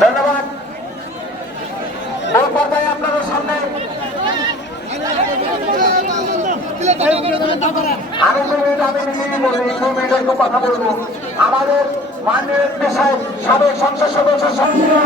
ধন্যবাদ। সামনে আমি কথা বলব। আমাদের মাননীয় সাহেব সাবেক সংসদ সদস্য সংসদরা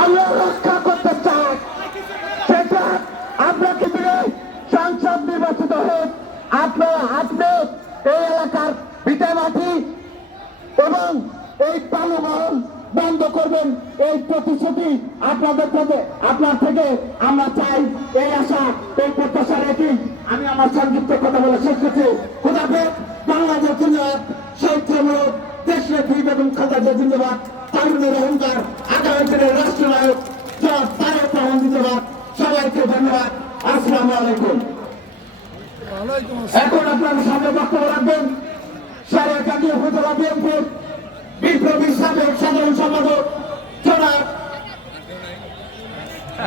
আমরা রক্ষা করতে চাই। সেটা আপনাকে দিয়ে সংসদ নির্বাচিত হয়ে আপনারা আপনি এই এলাকার ভিটে মাটি এবং এই পালমহল বন্ধ করবেন। এই প্রতিশ্রুতি আপনাদের থেকে, আপনার থেকে আমরা চাই। এই আশা, এই প্রত্যাশা রেখে আমি আমার সংযুক্ত কথা বলে শেষ করছি। খোদাফেজ বাংলাদেশ জিন্দাবাদ শহীদ দেশ নেত্রী বেগম খালেদা জিন্দাবাদ তামিমের অহংকার সবাইকে ধন্যবাদ। আসসালামু আলাইকুম। এখন আপনার সামনে বক্তব্য রাখবেন। সারা জাতীয় উপজেলা বিএনপির বিপ্লবী সাবেক সাধারণ সম্পাদক